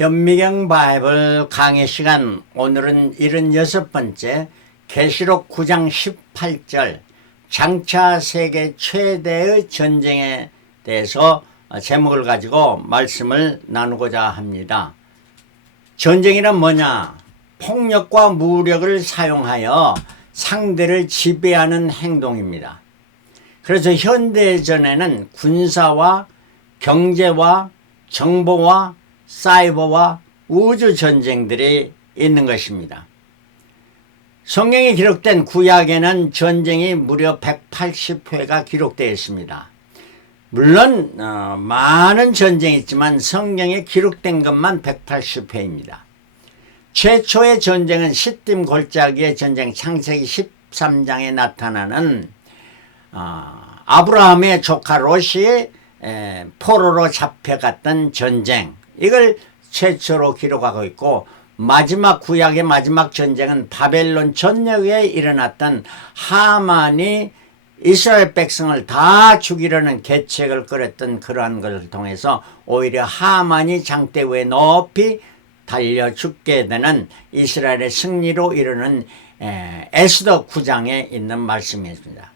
현미경 바이블 강의 시간, 오늘은 76번째 계시록 9장 18절 장차 세계 최대의 전쟁에 대해서 제목을 가지고 말씀을 나누고자 합니다. 전쟁이란 뭐냐? 폭력과 무력을 사용하여 상대를 지배하는 행동입니다. 그래서 현대전에는 군사와 경제와 정보와 사이버와 우주 전쟁들이 있는 것입니다. 성경에 기록된 구약에는 전쟁이 무려 180회가 기록되어 있습니다. 물론 많은 전쟁이 있지만 성경에 기록된 것만 180회입니다. 최초의 전쟁은 시딤 골짜기의 전쟁, 창세기 13장에 나타나는 아브라함의 조카 롯이 포로로 잡혀갔던 전쟁, 이걸 최초로 기록하고 있고, 마지막 구약의 마지막 전쟁은 바벨론 전역에 일어났던 하만이 이스라엘 백성을 다 죽이려는 계책을 끌었던 그러한 것을 통해서 오히려 하만이 장대 위에 높이 달려 죽게 되는 이스라엘의 승리로 이르는 에스더 9장에 있는 말씀이었습니다.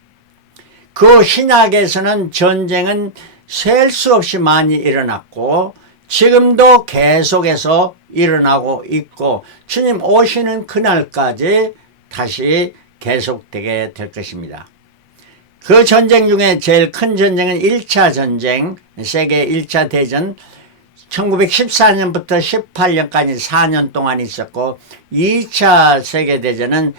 그 신약에서는 전쟁은 셀 수 없이 많이 일어났고 지금도 계속해서 일어나고 있고 주님 오시는 그날까지 다시 계속되게 될 것입니다. 그 전쟁 중에 제일 큰 전쟁은 1차 전쟁, 세계 1차 대전 1914년부터 18년까지 4년 동안 있었고, 2차 세계대전은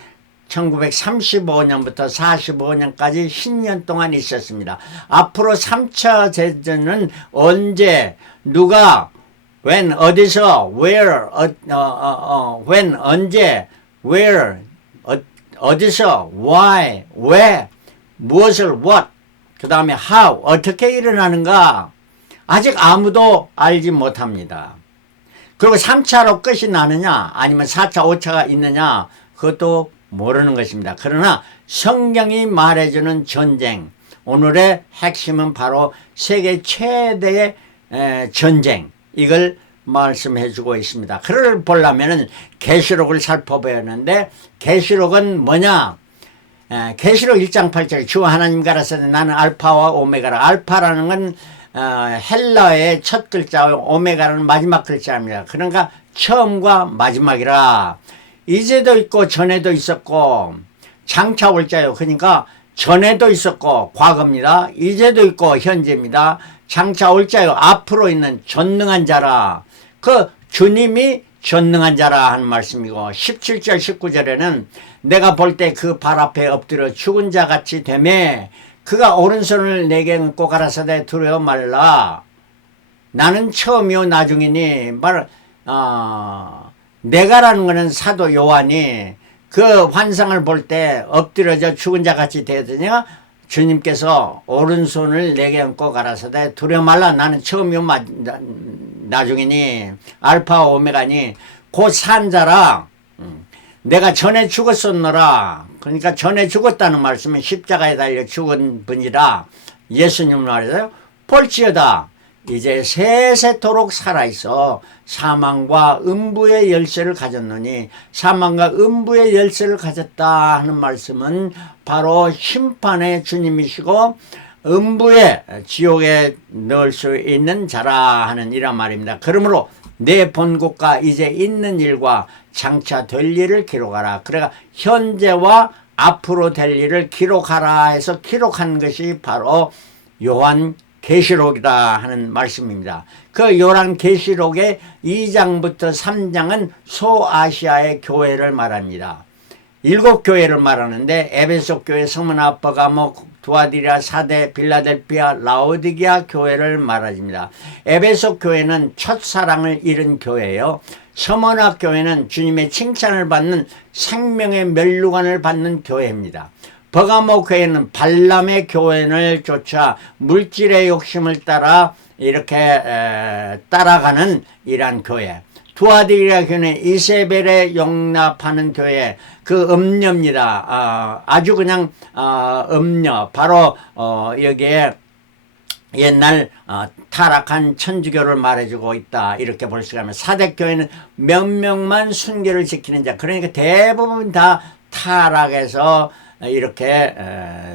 1935년부터 45년까지 10년 동안 있었습니다. 앞으로 3차 대전은 언제, 누가, when, 어디서, where, when, 언제, where, 어디서, why, 왜, 무엇을, what, 그 다음에 how, 어떻게 일어나는가, 아직 아무도 알지 못합니다. 그리고 3차로 끝이 나느냐, 아니면 4차, 5차가 있느냐, 그것도 모르는 것입니다. 그러나 성경이 말해주는 전쟁, 오늘의 핵심은 바로 세계 최대의 전쟁, 이걸 말씀해 주고 있습니다. 그걸 보려면 계시록을 살펴봐야 하는데, 계시록은 뭐냐? 계시록 1장 8절, 주 하나님 가라사대 나는 알파와 오메가라. 알파라는 건 헬라어의 첫 글자와 오메가라는 마지막 글자입니다. 그러니까 처음과 마지막이라. 이제도 있고 전에도 있었고 장차 올 자요. 그러니까 전에도 있었고 과거입니다. 이제도 있고 현재입니다. 장차 올 자요. 앞으로 있는 전능한 자라. 그 주님이 전능한 자라 하는 말씀이고, 17절 19절에는 내가 볼 때 그 발 앞에 엎드려 죽은 자같이 되매 그가 오른손을 내게 얹고 가라사대 두려워 말라. 나는 처음이요 나중이니. 내가라는 것은 사도 요한이 그 환상을 볼 때 엎드려져 죽은 자같이 되더냐, 주님께서 오른손을 내게 얹고 가라사대 두려워 말라. 나는 처음이요 나중이니 알파와 오메가니 곧 산 자라. 내가 전에 죽었었노라. 그러니까 전에 죽었다는 말씀은 십자가에 달려 죽은 분이라 예수님 말이에요. 볼지어다 이제 세세토록 살아있어 사망과 음부의 열쇠를 가졌노니, 사망과 음부의 열쇠를 가졌다 하는 말씀은 바로 심판의 주님이시고 음부의 지옥에 넣을 수 있는 자라 하는 이란 말입니다. 그러므로 내 본국과 이제 있는 일과 장차 될 일을 기록하라. 그러니까 현재와 앞으로 될 일을 기록하라 해서 기록한 것이 바로 요한 계시록이다 하는 말씀입니다. 그 요한 계시록의 2장부터 3장은 소아시아의 교회를 말합니다. 7교회를 말하는데 에베소 교회, 스무나, 버가모, 두아디라, 사데, 빌라델피아, 라오디게아 교회를 말합니다. 에베소 교회는 첫사랑을 잃은 교회예요. 서머나 교회는 주님의 칭찬을 받는 생명의 멸류관을 받는 교회입니다. 버가모 교회는 발람의 교훈을 쫓아 물질의 욕심을 따라 이렇게 따라가는 이러한 교회. 두아디라 교회는 이세벨에 용납하는 교회, 그 음녀입니다. 아주 그냥 음녀, 바로 여기에 옛날 타락한 천주교를 말해주고 있다 이렇게 볼 수가 있습니다. 사대교회는 몇 명만 순교를 지키는 자, 그러니까 대부분 다 타락해서 이렇게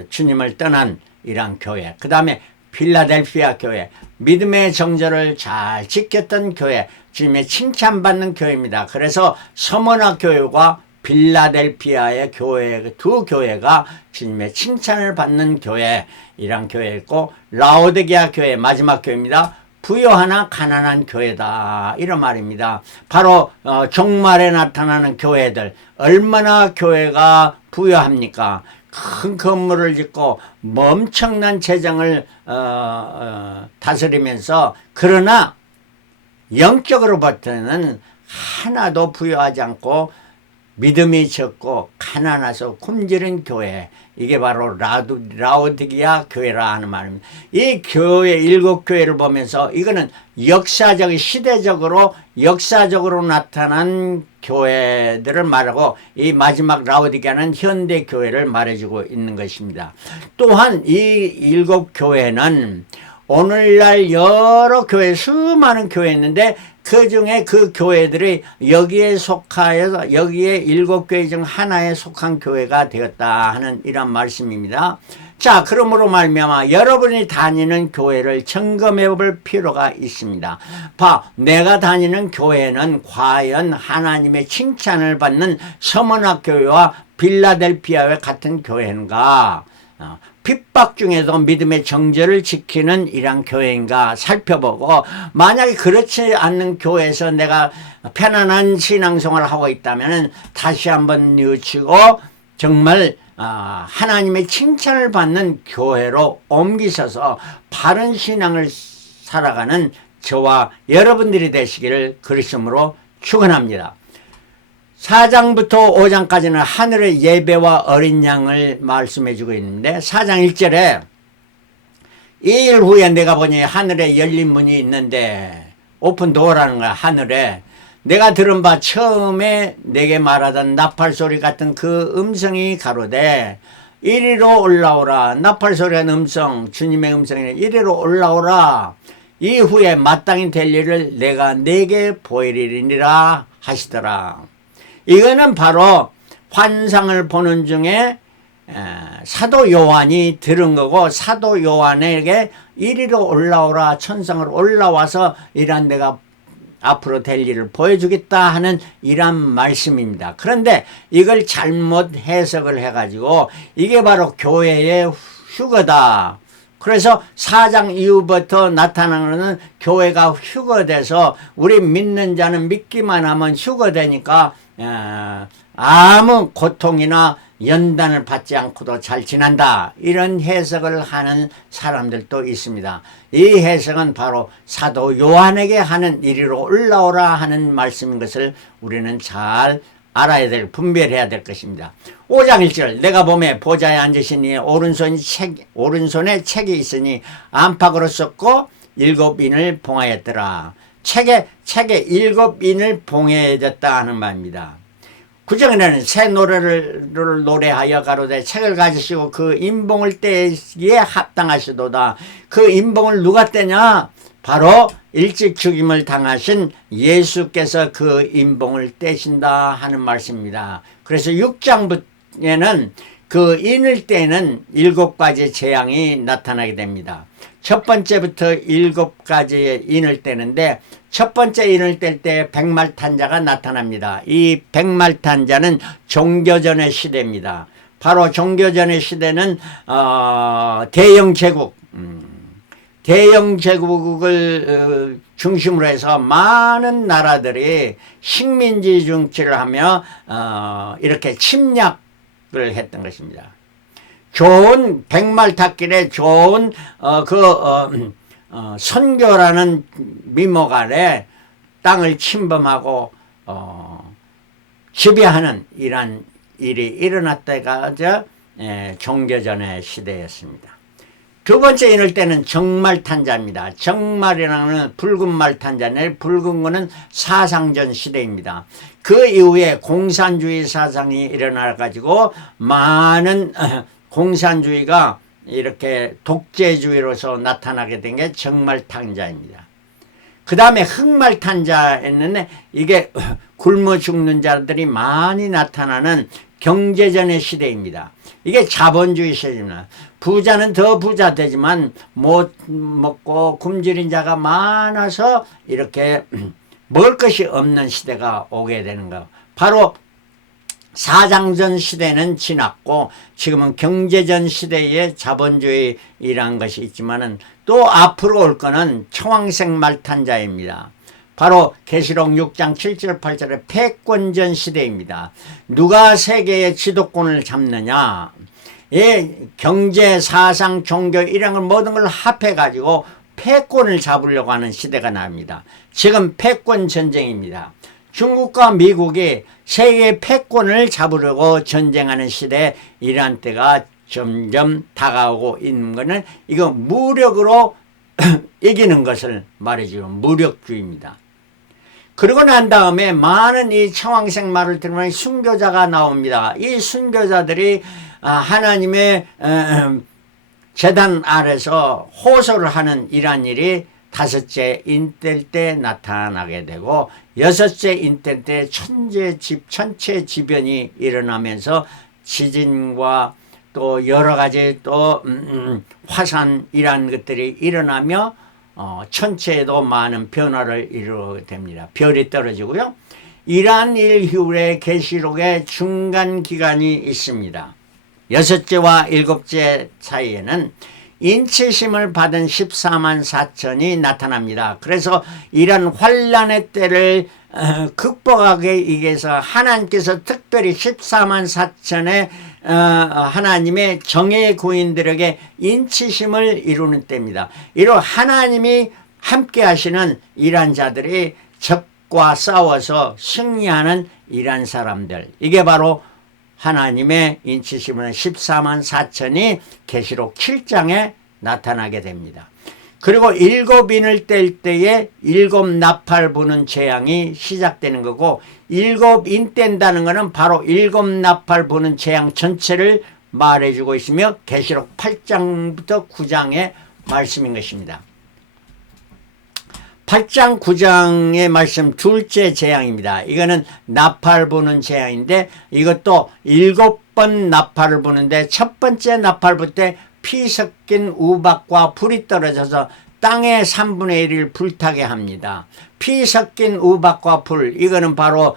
주님을 떠난 이러한 교회, 그 다음에 필라델피아 교회, 믿음의 정절을 잘 지켰던 교회, 주님의 칭찬받는 교회입니다. 그래서 서머나 교회와 필라델피아의 교회, 두 교회가 주님의 칭찬을 받는 교회, 이란 교회였고, 라오디게아 교회, 마지막 교회입니다. 부요하나 가난한 교회다 이런 말입니다. 바로 종말에 나타나는 교회들, 얼마나 교회가 부요합니까? 큰 건물을 짓고 엄청난 재정을 다스리면서, 그러나 영적으로 버티는 하나도 부요하지 않고 믿음이 적고 가난해서 굶주린 교회, 이게 바로 라오디게아 교회라 하는 말입니다. 이 교회, 일곱 교회를 보면서 이거는 역사적, 시대적으로 역사적으로 나타난 교회들을 말하고, 이 마지막 라오디게아는 현대 교회를 말해주고 있는 것입니다. 또한 이 일곱 교회는 오늘날 여러 교회, 수많은 교회 있는데 그 중에 그 교회들이 여기에 속하여서 여기에 일곱 교회 중 하나에 속한 교회가 되었다 하는 이런 말씀입니다. 자, 그러므로 말미암아 여러분이 다니는 교회를 점검해 볼 필요가 있습니다. 내가 다니는 교회는 과연 하나님의 칭찬을 받는 서머나 교회와 필라델피아와 같은 교회인가? 핍박 중에도 믿음의 정절을 지키는 이런 교회인가 살펴보고, 만약에 그렇지 않는 교회에서 내가 편안한 신앙생활을 하고 있다면 다시 한번 뉘우치고 정말 하나님의 칭찬을 받는 교회로 옮기셔서 바른 신앙을 살아가는 저와 여러분들이 되시기를 그리스도로 축원합니다. 4장부터 5장까지는 하늘의 예배와 어린 양을 말씀해 주고 있는데, 4장 1절에 2일 후에 내가 보니 하늘에 열린 문이 있는데, 오픈 도어라는 거야. 하늘에 내가 들은 바 처음에 내게 말하던 나팔 소리 같은 그 음성이 가로되 이리로 올라오라. 나팔 소리한 음성, 주님의 음성이 이리로 올라오라. 이후에 마땅히 될 일을 내가 네게 보이리니라 하시더라. 이거는 바로 환상을 보는 중에 사도 요한이 들은 거고, 사도 요한에게 이리로 올라오라, 천상으로 올라와서 이란 내가 앞으로 될 일을 보여주겠다 하는 이란 말씀입니다. 그런데 이걸 잘못 해석을 해가지고 이게 바로 교회의 휴거다. 그래서 4장 이후부터 나타나는 교회가 휴거돼서 우리 믿는 자는 믿기만 하면 휴거되니까 아무 고통이나 연단을 받지 않고도 잘 지난다, 이런 해석을 하는 사람들도 있습니다. 이 해석은 바로 사도 요한에게 하는 이리로 올라오라 하는 말씀인 것을 우리는 잘 알아야 될, 분별해야 될 것입니다. 5장 1절 내가 보매 보좌에 앉으시니 오른손에 책이 있으니 안팎으로 썼고 7인을 봉하였더라. 책에 7인을 봉해졌다 하는 말입니다. 구정에는 새 노래를 노래하여 가로되 책을 가지시고 그 인봉을 떼기에 합당하시도다. 그 인봉을 누가 떼냐? 바로 일찍 죽임을 당하신 예수께서 그 인봉을 떼신다 하는 말씀입니다. 그래서 6장에는 그 인을 떼는 7가지 재앙이 나타나게 됩니다. 첫 번째부터 7가지의 인을 떼는데, 첫 번째 인을 뗄 때 백말탄자가 나타납니다. 이 백말탄자는 종교전의 시대입니다. 바로 종교전의 시대는 대영 제국을 중심으로 해서 많은 나라들이 식민지 정치를 하며 이렇게 침략을 했던 것입니다. 좋은 백말탔길에 좋은 선교라는 미목 아래 땅을 침범하고 지배하는 이런 일이 일어났다가 종교전의 시대였습니다. 두 번째 인을 때는 정말탄자입니다. 정말이라는 붉은 말탄자는, 붉은 거는 사상전 시대입니다. 그 이후에 공산주의 사상이 일어나 가지고 많은 공산주의가 이렇게 독재주의로서 나타나게 된 게 정말탄자입니다. 그 다음에 흑말탄자였는데 이게 굶어 죽는 자들이 많이 나타나는 경제전의 시대입니다. 이게 자본주의 시대입니다. 부자는 더 부자 되지만 못 먹고 굶주린 자가 많아서 이렇게 먹을 것이 없는 시대가 오게 되는 거. 바로 사장전 시대는 지났고 지금은 경제전 시대에 자본주의라는 것이 있지만은 또 앞으로 올 거는 청황색 말탄자입니다. 바로 계시록 6장 7절 8절의 패권전 시대입니다. 누가 세계의 지도권을 잡느냐. 경제, 사상, 종교 이런 걸 모든 걸 합해가지고 패권을 잡으려고 하는 시대가 납니다. 지금 패권 전쟁입니다. 중국과 미국이 세계의 패권을 잡으려고 전쟁하는 시대에 이러한 때가 점점 다가오고 있는 것은 이거 무력으로 이기는 것을 말해주죠. 무력주의입니다. 그러고 난 다음에 많은 이 청황색 말을 들으면 순교자가 나옵니다. 이 순교자들이 하나님의 재단 아래서 호소를 하는 이러한 일이 다섯째 인텔 때 나타나게 되고 여섯째 인텔 때 천체 지변이 일어나면서 지진과 또 여러 가지 또 화산 이런 것들이 일어나며 천체에도 많은 변화를 이루게 됩니다. 별이 떨어지고요. 이러한 일 이후에 계시록의 중간 기간이 있습니다. 여섯째와 일곱째 사이에는 인치심을 받은 14만 4천이 나타납니다. 그래서 이런 환란의 때를 극복하기 위해서 하나님께서 특별히 14만 4천의 하나님의 정의 구인들에게 인치심을 이루는 때입니다. 이로 하나님이 함께 하시는 이러한 자들이 적과 싸워서 승리하는 이러한 사람들, 이게 바로 하나님의 인치심은 14만 4천이 계시록 7장에 나타나게 됩니다. 그리고 일곱 인을 뗄 때에 일곱 나팔 부는 재앙이 시작되는 거고, 일곱 인 뗀다는 것은 바로 일곱 나팔 부는 재앙 전체를 말해주고 있으며 계시록 8장부터 9장의 말씀인 것입니다. 8장 9장의 말씀 둘째 재앙입니다. 이거는 나팔 부는 재앙인데 이것도 7번 나팔을 부는데 첫 번째 나팔 불 때 피 섞인 우박과 불이 떨어져서 땅의 3분의 1을 불타게 합니다. 피 섞인 우박과 불, 이거는 바로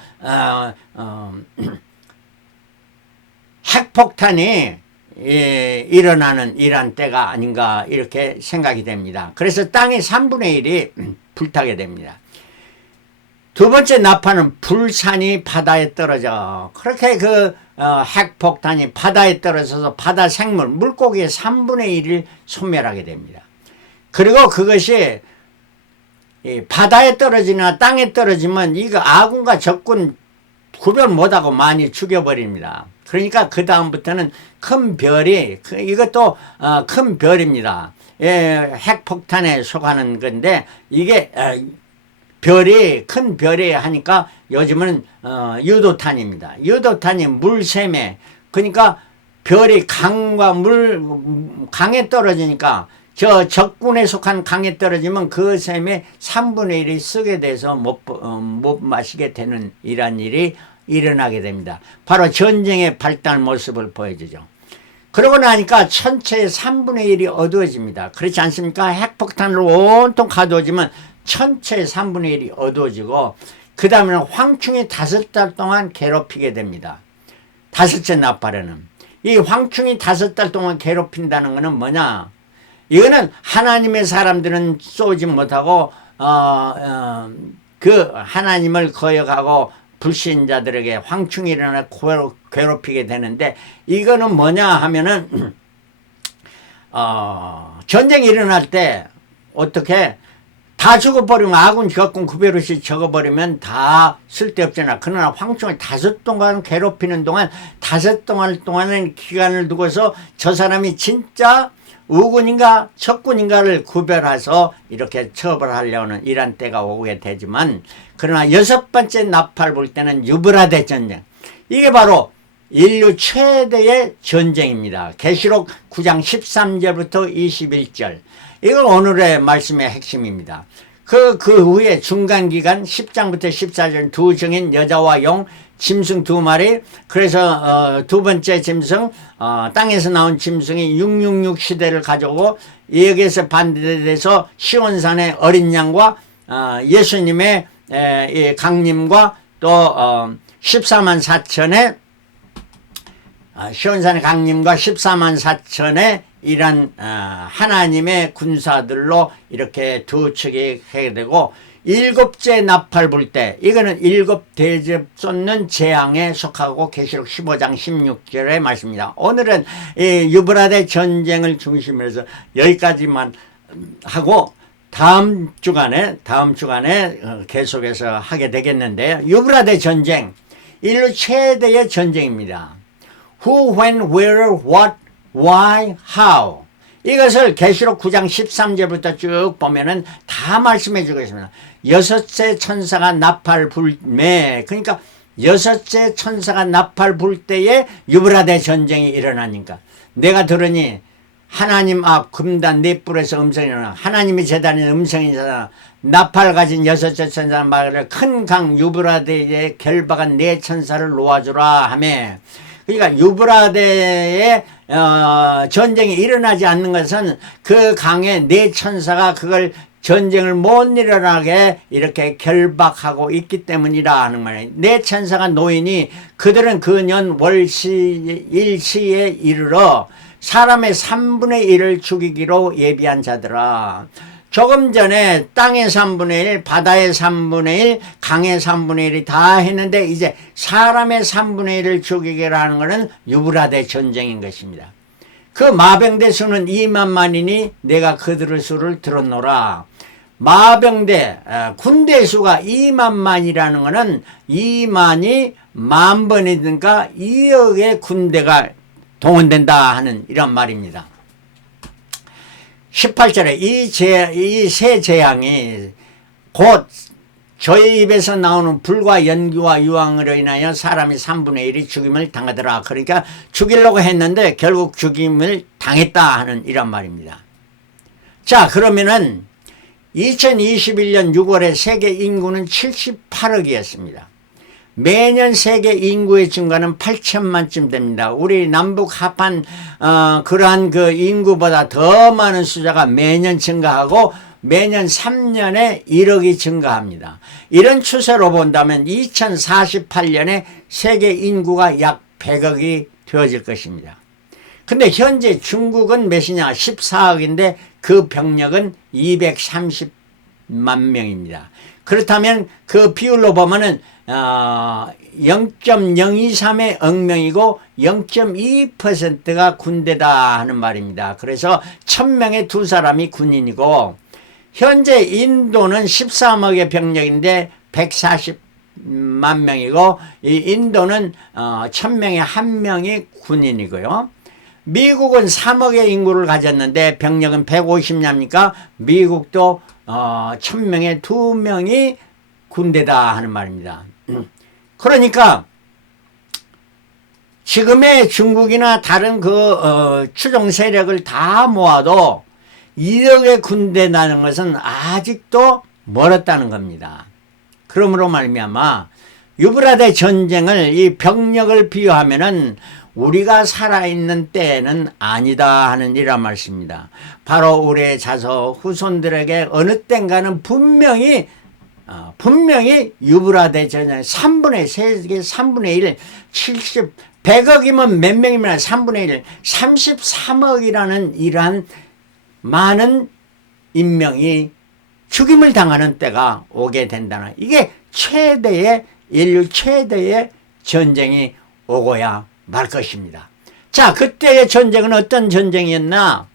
핵폭탄이 일어나는 이러한 때가 아닌가 이렇게 생각이 됩니다. 그래서 땅의 3분의 1이 불타게 됩니다. 두 번째 나팔은 불산이 바다에 떨어져, 그렇게 핵폭탄이 바다에 떨어져서 바다 생물, 물고기의 3분의 1을 소멸하게 됩니다. 그리고 그것이 바다에 떨어지나 땅에 떨어지면 이거 아군과 적군 구별 못하고 많이 죽여버립니다. 그러니까 그 다음부터는 큰 별이, 이것도 큰 별입니다. 핵폭탄에 속하는 건데 이게 별이 큰 별이 하니까 요즘은 유도탄입니다. 유도탄이 물샘에, 그러니까 별이 강과 강에 떨어지니까 저 적군에 속한 강에 떨어지면 그 샘의 3분의 1이 쓰게 돼서 못 마시게 되는 이런 일이 일어나게 됩니다. 바로 전쟁의 발달 모습을 보여주죠. 그러고 나니까 천체의 3분의 1이 어두워집니다. 그렇지 않습니까? 핵폭탄으로 온통 가두어지면 천체의 3분의 1이 어두워지고 그 다음에는 황충이 5달 동안 괴롭히게 됩니다. 다섯째 나팔에는 이 황충이 5달 동안 괴롭힌다는 것은 뭐냐? 이거는 하나님의 사람들은 쏘지 못하고 그 하나님을 거역하고 불신자들에게 황충이 일어나 괴롭히게 되는데, 이거는 뭐냐 하면은 전쟁이 일어날 때 어떻게 다 죽어버리면 아군 적군 구별 없이 적어버리면 다 쓸데없잖아. 그러나 황충을 5 동안 괴롭히는 동안 5 동안은 기간을 두고서 저 사람이 진짜 우군인가 적군인가를 구별해서 이렇게 처벌하려는 이런 때가 오게 되지만, 그러나 6번째 나팔 불 때는 유브라데 전쟁, 이게 바로 인류 최대의 전쟁입니다. 계시록 9장 13절부터 21절. 이건 오늘의 말씀의 핵심입니다. 그 후에 중간기간 10장부터 14절 두 증인 여자와 용 짐승 두 마리. 그래서 두 번째 짐승 땅에서 나온 짐승이 666 시대를 가져오고 여기에서 반대돼서 시온산의 어린 양과 예수님의 강림과 또 14만 4천의 시온산의 강림과 14만 4천의 이런 하나님의 군사들로 이렇게 두 축이 하게 되고, 일곱째 나팔 불 때, 이거는 일곱 대접 쏟는 재앙에 속하고 계시록 15장 16절의 말씀입니다. 오늘은 이 유브라데 전쟁을 중심으로 해서 여기까지만 하고 다음 주간에 계속해서 하게 되겠는데요. 유브라데 전쟁, 인류 최대의 전쟁입니다. Who, when, where, what, why, how. 이것을 계시록 9장 13절부터 쭉 보면은 다 말씀해 주고 있습니다. 여섯째 천사가 나팔 불매, 그러니까 여섯째 천사가 나팔 불 때에 유브라데 전쟁이 일어나니까 내가 들으니 하나님 앞 금단 네 뿔에서 음성이 일어나, 하나님의 제단에 음성이 일어나, 나팔 가진 여섯째 천사는 말을 큰 강 유브라데에 결박한 네 천사를 놓아주라 하며, 그러니까 유브라데의 전쟁이 일어나지 않는 것은 그 강에 네 천사가 그걸 전쟁을 못 일어나게 이렇게 결박하고 있기 때문이라 하는 말이에요. 네 천사가 놓이니 그들은 그 년 월시 일시에 이르러 사람의 3분의 1을 죽이기로 예비한 자들아. 조금 전에 땅의 3분의 1, 바다의 3분의 1, 강의 3분의 1이 다 했는데 이제 사람의 3분의 1을 죽이기라는 것은 유브라데 전쟁인 것입니다. 그 마병대 수는 2만만이니 내가 그들의 수를 들었노라. 마병대 군대 수가 2만만이라는 것은 2만이 만번이니까 2억의 군대가 동원된다 하는 이런 말입니다. 18절에 이 세 재앙이 곧 저희 입에서 나오는 불과 연기와 유황으로 인하여 사람이 3분의 1이 죽임을 당하더라. 그러니까 죽이려고 했는데 결국 죽임을 당했다 하는 이런 말입니다. 자, 그러면은 2021년 6월에 세계 인구는 78억이었습니다. 매년 세계 인구의 증가는 8천만쯤 됩니다. 우리 남북 합한 그러한 그 인구보다 더 많은 숫자가 매년 증가하고 매년 3년에 1억이 증가합니다. 이런 추세로 본다면 2048년에 세계 인구가 약 100억이 되어질 것입니다. 근데 현재 중국은 몇이냐? 14억인데 그 병력은 230만 명입니다. 그렇다면 그 비율로 보면은 0.023의 억명이고 0.2%가 군대다 하는 말입니다. 그래서 1000명의 두 사람이 군인이고, 현재 인도는 13억의 병력인데 140만 명이고, 이 인도는 1000명에 1명이 군인이고요. 미국은 3억의 인구를 가졌는데 병력은 150냐입니까? 미국도 1000명에 2명이 군대다 하는 말입니다. 그러니까 지금의 중국이나 다른 그 추종 세력을 다 모아도 2억의 군대라는 것은 아직도 멀었다는 겁니다. 그러므로 말미암아 유브라데 전쟁을 이 병력을 비유하면은 우리가 살아있는 때는 아니다 하는 이런 말씀입니다. 바로 우리의 자손 후손들에게 어느 땐가는 분명히 유브라데 전쟁 3분의 세계 3분의 1, 70, 100억이면 몇 명이면 3분의 1, 33억이라는 이러한 많은 인명이 죽임을 당하는 때가 오게 된다는, 이게 인류 최대의 전쟁이 오고야 말 것입니다. 자, 그때의 전쟁은 어떤 전쟁이었나?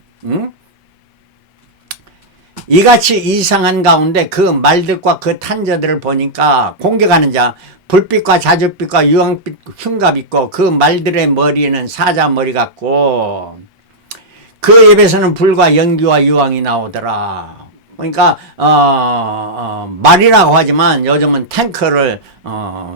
이같이 이상한 가운데 그 말들과 그 탄자들을 보니까 공격하는 자, 불빛과 자줏빛과 유황빛 흉갑 있고 그 말들의 머리는 사자 머리 같고 그 입에서는 불과 연기와 유황이 나오더라. 그러니까 말이라고 하지만 요즘은 탱크를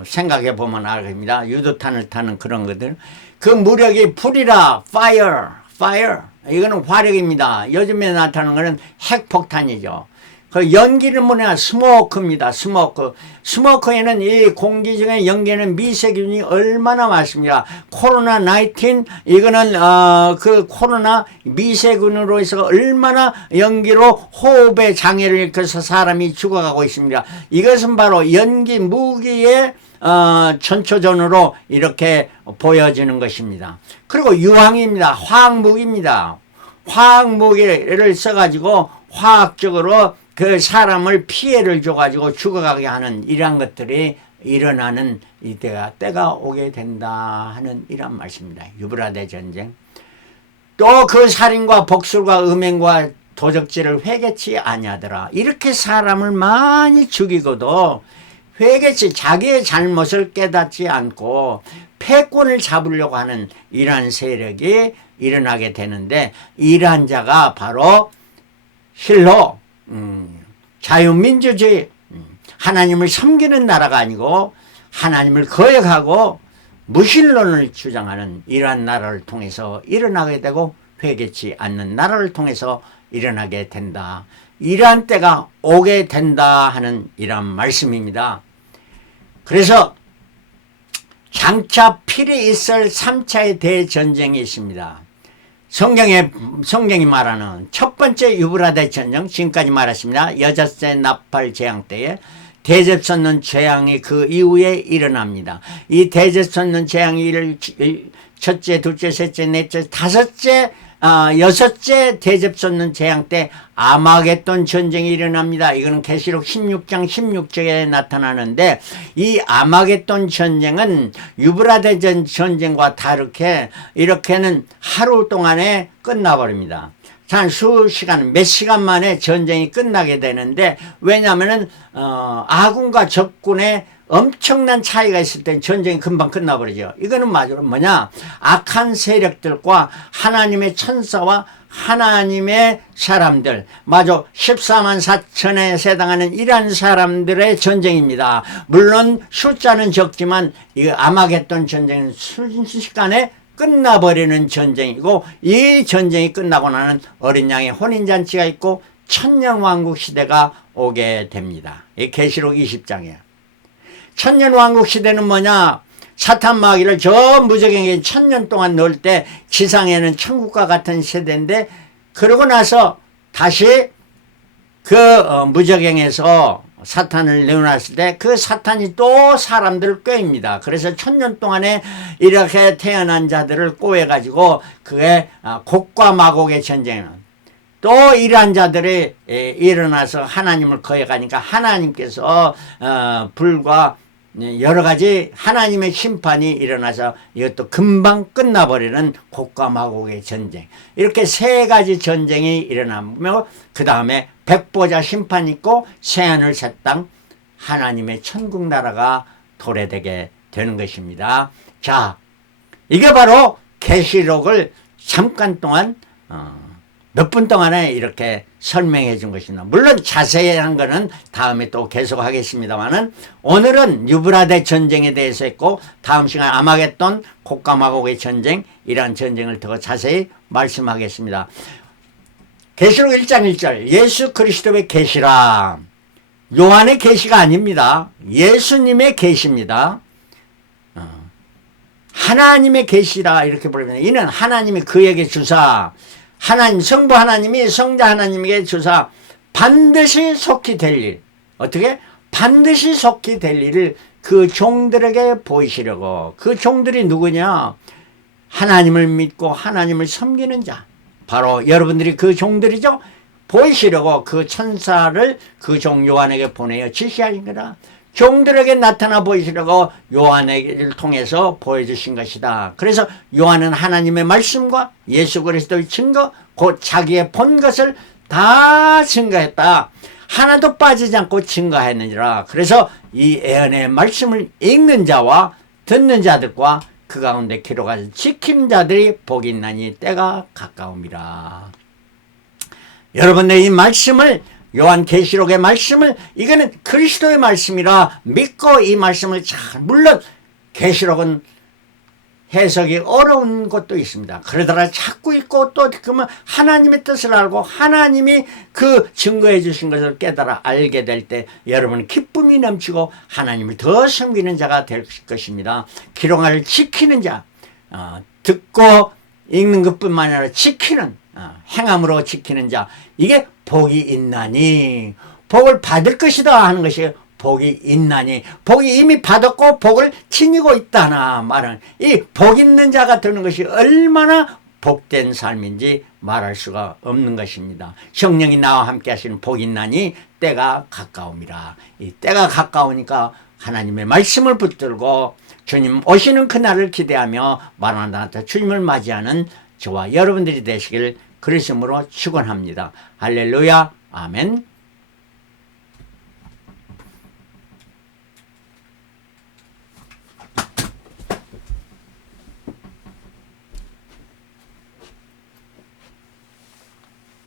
생각해 보면 알겠습니다. 유도탄을 타는 그런 것들. 그 무력이 불이라 fire 이거는 화력입니다. 요즘에 나타나는 것은 핵폭탄이죠. 그 연기는 뭐냐 스모크입니다. 스모크에는 이 공기 중에 연기는 미세균이 얼마나 많습니다. 코로나 19 이거는 그 코로나 미세균으로 해서 얼마나 연기로 호흡에 장애를 일으켜서 사람이 죽어가고 있습니다. 이것은 바로 연기 무기의 전초전으로 이렇게 보여지는 것입니다. 그리고 유황입니다. 화학무기입니다. 화학무기를 써가지고 화학적으로 그 사람을 피해를 줘가지고 죽어가게 하는 이러한 것들이 일어나는 때가 오게 된다 하는 이런 말씀입니다. 유브라데 전쟁. 또 그 살인과 복술과 음행과 도적질을 회개치 아니하더라. 이렇게 사람을 많이 죽이고도 회개치 자기의 잘못을 깨닫지 않고 패권을 잡으려고 하는 이러한 세력이 일어나게 되는데, 이러한 자가 바로 실로 자유민주주의, 하나님을 섬기는 나라가 아니고 하나님을 거역하고 무신론을 주장하는 이러한 나라를 통해서 일어나게 되고 회개치 않는 나라를 통해서 일어나게 된다. 이러한 때가 오게 된다 하는 이러한 말씀입니다. 그래서 장차 필히 있을 3차의 대전쟁이 있습니다. 성경이 말하는 첫 번째 유브라데 전쟁, 지금까지 말했습니다. 여섯째 나팔 재앙 때에 대접선언 재앙이 그 이후에 일어납니다. 이 대접선언 재앙이 첫째, 둘째, 셋째, 넷째, 다섯째, 여섯째 대접선언 재앙 때 아마겟돈 전쟁이 일어납니다. 이거는 계시록 16장 16절에 나타나는데, 이 아마겟돈 전쟁은 유브라데 전쟁과 다르게 이렇게는 하루 동안에 끝나버립니다. 한 수시간, 몇 시간 만에 전쟁이 끝나게 되는데, 왜냐하면은 아군과 적군의 엄청난 차이가 있을 때 전쟁이 금방 끝나버리죠. 이거는 뭐냐? 악한 세력들과 하나님의 천사와 하나님의 사람들, 14만 4천에 해당하는 이러한 사람들의 전쟁입니다. 물론 숫자는 적지만 이 아마겟돈 전쟁은 순식간에 끝나버리는 전쟁이고, 이 전쟁이 끝나고 나는 어린 양의 혼인잔치가 있고 천년왕국 시대가 오게 됩니다. 이 계시록 20장이에요. 천년왕국 시대는 뭐냐? 사탄 마귀를 저 무적에게 1000년 동안 넣을 때 지상에는 천국과 같은 세대인데, 그러고 나서 다시 그 무적행에서 사탄을 내어놨을 때 그 사탄이 또 사람들을 꾀입니다. 그래서 1000년 동안에 이렇게 태어난 자들을 꼬여가지고 그게 곡과 마곡의 전쟁은 또 이러한 자들이 일어나서 하나님을 거역하니까 하나님께서 불과 여러 가지 하나님의 심판이 일어나서 이것도 금방 끝나버리는 곡과 마곡의 전쟁, 이렇게 세 가지 전쟁이 일어나며 그 다음에 백보자 심판이 있고 새하늘 새 땅 하나님의 천국 나라가 도래되게 되는 것입니다. 자, 이게 바로 계시록을 잠깐 동안 몇 분 동안에 이렇게 설명해 준 것입니다. 물론 자세한 거는 다음에 또 계속 하겠습니다만은, 오늘은 유브라데 전쟁에 대해서 했고, 다음 시간 아마겟돈, 곡과 마곡의 전쟁, 이러한 전쟁을 더 자세히 말씀하겠습니다. 계시록 1장 1절, 예수 그리스도의 계시라. 요한의 계시가 아닙니다. 예수님의 계시입니다. 하나님의 계시라 이렇게 부릅니다. 이는 하나님이 그에게 주사, 하나님, 성부 하나님이 성자 하나님에게 주사 반드시 속히 될 일, 어떻게? 반드시 속히 될 일을 그 종들에게 보이시려고. 그 종들이 누구냐? 하나님을 믿고 하나님을 섬기는 자, 바로 여러분들이 그 종들이죠. 보이시려고 그 천사를 그 종 요한에게 보내어 지시하신 거다. 종들에게 나타나 보이시려고 요한을 통해서 보여주신 것이다. 그래서 요한은 하나님의 말씀과 예수 그리스도의 증거, 곧 자기의 본 것을 다 증거했다. 하나도 빠지지 않고 증거했느니라. 그래서 이 예언의 말씀을 읽는 자와 듣는 자들과 그 가운데 기록하신 지킨 자들이 복이 있나니 때가 가까움이라. 여러분들 이 말씀을 요한계시록의 말씀을 이거는 그리스도의 말씀이라 믿고 이 말씀을 잘, 물론 계시록은 해석이 어려운 것도 있습니다. 그러다가 자꾸 읽고 또 그러면 하나님의 뜻을 알고 하나님이 그 증거해 주신 것을 깨달아 알게 될 때 여러분 기쁨이 넘치고 하나님을 더 섬기는 자가 될 것입니다. 기록을 지키는 자, 듣고 읽는 것뿐만 아니라 지키는, 행함으로 지키는 자, 이게 복이 있나니 복을 받을 것이다 하는 것이 복이 있나니, 복이 이미 받았고 복을 지니고 있다나 말은 이 복 있는 자가 되는 것이 얼마나 복된 삶인지 말할 수가 없는 것입니다. 성령이 나와 함께 하시는 복 있나니 때가 가까움이라. 이 때가 가까우니까 하나님의 말씀을 붙들고 주님 오시는 그날을 기대하며 마라나타 주님을 맞이하는 저와 여러분들이 되시길 그리스도로 축원합니다. 할렐루야. 아멘.